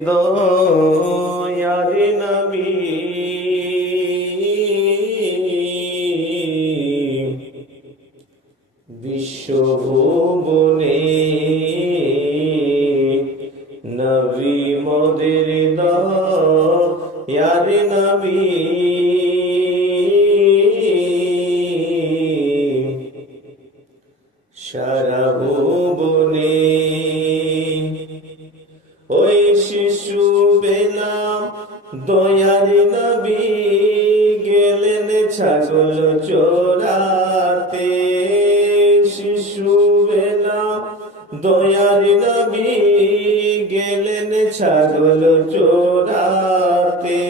দয়ার নবী বিশ্বভুবনে নবী মোদের দয়ার নবী সারা ভুবনে ওই শিশু বেলাম দয়ার নবী গেলেন ছাগল চোরাতে। শিশু বেলাম দয়ার নবী গেলেন ছাগল চোরাতে।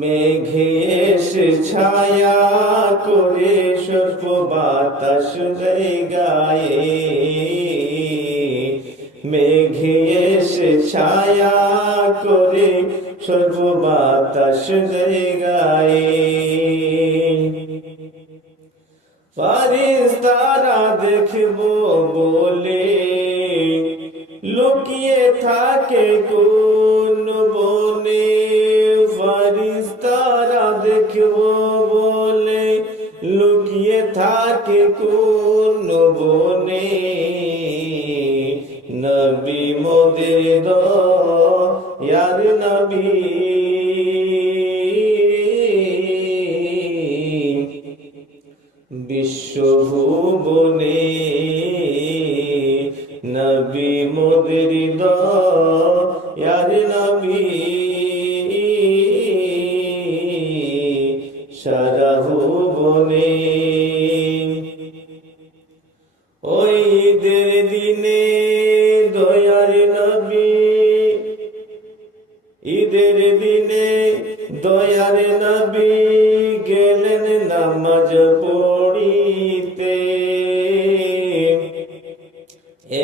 মেঘে এসে ছায়া করে সর্প বাতাস দেয় গায়ে। মেঘে এসে ছায়া করে সর্ব বাতাস দেয় গায়ে। ফারিস্তারা দেখবো বলে লুকিয়ে থাকে কোন বনে। ফারিস্তারা দেখবো বলে লুকিয়ে থাকে কোন বনে। নবী মোদের দয়ার নবী বিশ্বভুবনে নবী মোদের দয়ার নবী সারা ভুবনে। ওই ঈদের দিনে দয়ার নবী ঈদের দিনে দয়ার নবী গেলেন নামাজ পড়িতে।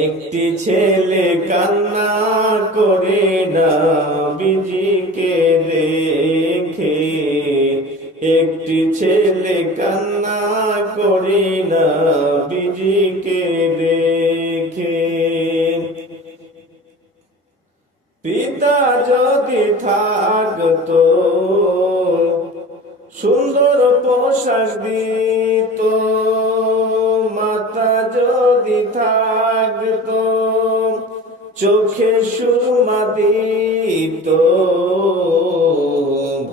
একটি ছেলে কান্না করে নবীজিকে দেখে। একটি ছেলে কান্না করে নবীজিকে দেখে। পিতা যদি থাকতো সুন্দর পোশাক দিত। মাতা যদি থাকতো চোখে সুরমা দিত।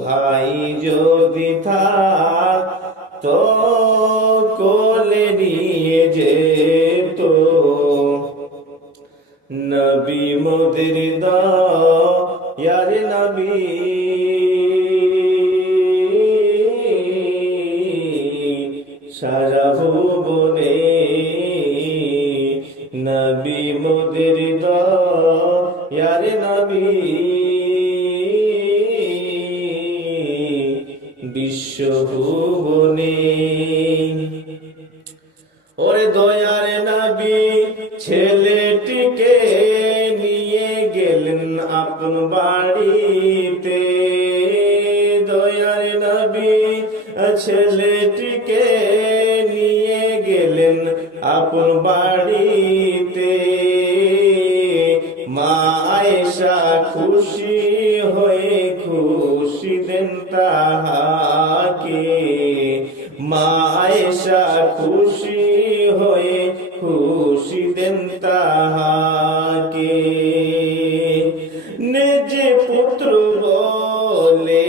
ভাই যদি থাকতো কোলে নিয়ে যেত। নবী মোদের দয়ার নবী সারা ভুবনে নবী মোদের দয়ার নবী বিশ্বভুবনে। ওরে দয়ার নবী ছেলেটিকে নিয়ে গেলেন আপন বাড়িতে। দয়ার নবী ছেলেটিকে নিয়ে গেলেন আপন বাড়িতে। মা আয়েশা খুশি হয়ে খুশি দেন তাহাকে। মা আয়েশা খুশি হয়ে খুশি দেন তাহাকে। নিজে পুত্র বলে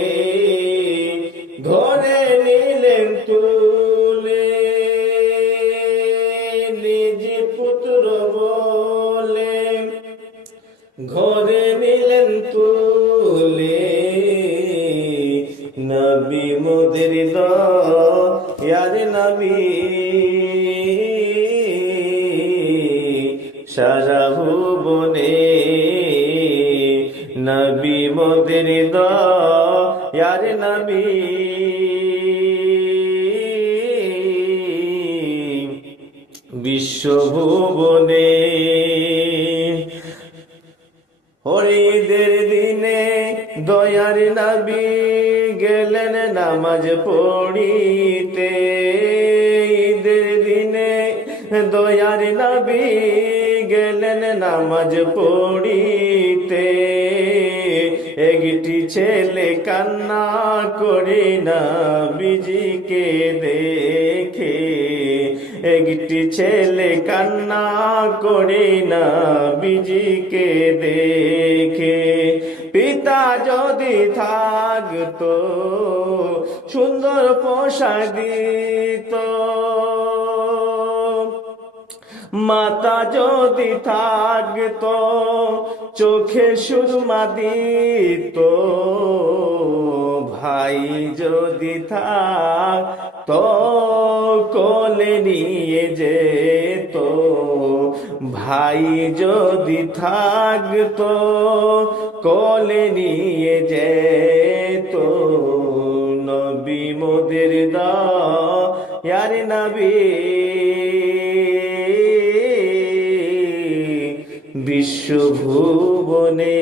ঘরে নিলেন তুলে। নিজে পুত্র বলে ঘরে নিলেন তুলে। নবী মোদের দয়ার নবী সারা ভুবনে নবী মোদের দয়ার নবী বিশ্বভুবনে। ঈদের দিনে দয়ার নবী গেলেন নামাজ পড়িতে। ঈদের দিনে দয়ার নবী গেলেন নামাজ পড়িতে, একটি ছেলে কান্না করে নবীজিকে দেখে, একটি ছেলে কান্না করে নবীজিকে দেখে। পিতা যদি থাকতো সুন্দর পোশাক দিত, মাতা যদি থাকতো চোখে সুরমা দিত, ভাই যদি থাকতো কোলে নিয়ে যেত, ভাই যদি থাকতো কোলে নিয়ে যেত। নবী মোদের দয়ার নবী, বিশ্বভুবনে